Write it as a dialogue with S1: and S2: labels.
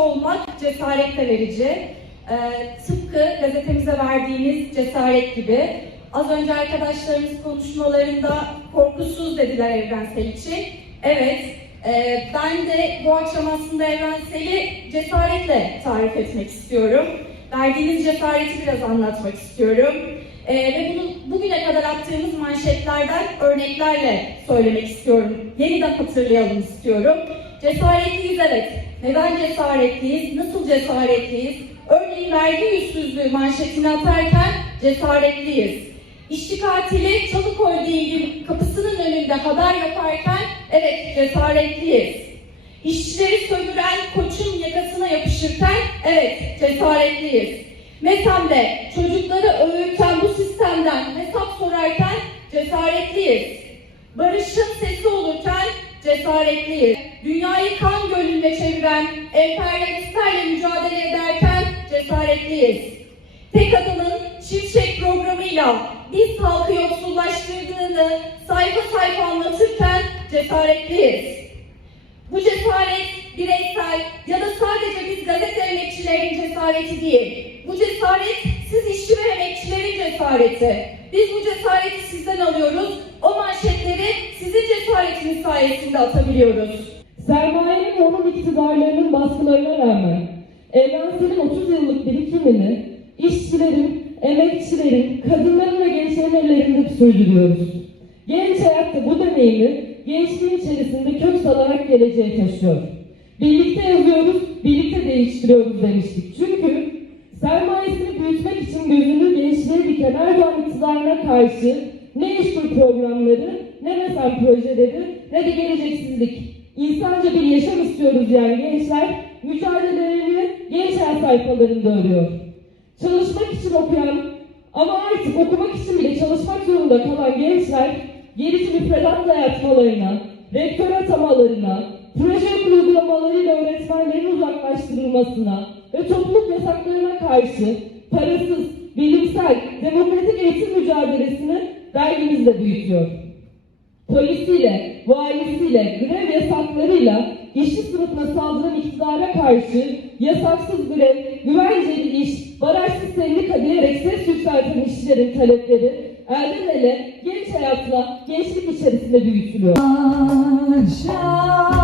S1: olmak cesaretle verici. E, tıpkı gazetemize verdiğiniz cesaret gibi. Az önce arkadaşlarımız konuşmalarında korkusuz dediler Evrensel için. Evet, e, ben de bu akşam aslında Evrensel'i cesaretle tarif etmek istiyorum. Verdiğiniz cesareti biraz anlatmak istiyorum. E, ve bunu bugüne kadar attığımız manşetlerden örneklerle söylemek istiyorum. Yeniden hatırlayalım istiyorum. Cesaretliyiz evet, neden cesaretliyiz? Nasıl cesaretliyiz? Örneğin vergi yüzsüzlüğü manşetini atarken cesaretliyiz. İşçi katili Çalıkoy gibi kapısının önünde haber yaparken evet cesaretliyiz. İşçileri sömüren koçun yakasına yapışırken evet cesaretliyiz. MESAM'de çocukları öğüten bu sistemden hesap sorarken cesaretliyiz. Barışın sesi olurken cesaretliyiz. Dünyayı gölüne çeviren emperyalistlerle mücadele ederken cesaretliyiz. Tek adamın Şimşek programıyla biz halkı yoksullaştırdığını sayfa sayfa anlatırken cesaretliyiz. Bu cesaret bireysel ya da sadece biz gazete emekçilerin cesareti değil. Bu cesaret siz işçi ve emekçilerin cesareti. Biz bu cesareti sizden alıyoruz. O manşetleri sizin cesaretiniz sayesinde atabiliyoruz.
S2: Sermayenin ve onun iktidarlarının baskılarına rağmen Evrensel'in 30 yıllık birikimini işçilerin, emekçilerin, kadınların ve gençlerin ellerinde sürdürüyoruz. Genç hayatta bu deneyimi gençliğin içerisinde kök salarak geleceğe taşıyor. Birlikte yazıyoruz, birlikte değiştiriyoruz demiştik. Çünkü sermayesini büyütmek için gözünü gençliğe diken Erdoğan iktidarına karşı ne işkur programları, ne mesel projeleri, ne de geleceksizlik. İnsanca bir yaşam istiyoruz yani gençler mücadelelerini genç hayat sayfalarında arıyor. Çalışmak için okuyan ama artık okumak için bile çalışmak zorunda kalan gençler gerici müfredatla yatmalarına, rektör atamalarına, proje uygulamalarıyla öğretmenlerin uzaklaştırılmasına ve topluluk yasaklarına karşı parasız, bilimsel, demokratik eğitim mücadelesini dergimizle büyütüyor polisiyle, valisiyle, grev yasaklarıyla işçi sınıfına saldıran iktidara karşı yasaksız grev, güvenceli iş, barajsız sendika diyerek ses yükselten işçilerin talepleri elden ele genç hayatla gençlik içerisinde büyütülüyor.
S3: Aşağı